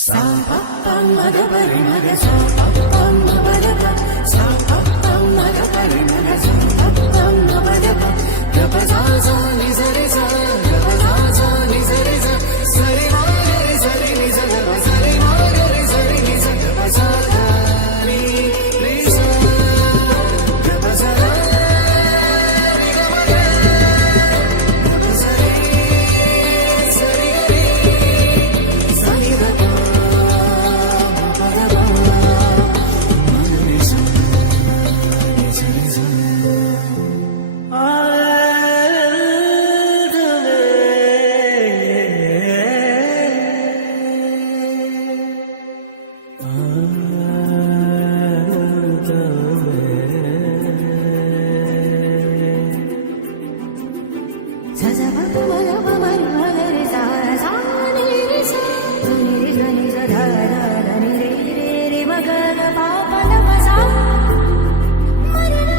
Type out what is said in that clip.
सा pa pa ma ga pa re ma ga sa pa pa ma pa ga pa sa pa pa ma ga pa re ma ga sa pa pa ma pa ga pa ga pa sa ni sa re sa ga pa sa ni sa re sa sa re ma ga re sa re ni sa ga pa sa re ma ga re sa re ni sa ga pa sa ga ni re sa ga pa sa ga re ga ma ga ga pa sa re sa re ga re sa ni ga pa sa sa pa ma ga pa ma ga re sa sa ni re sa ni re sa ni sa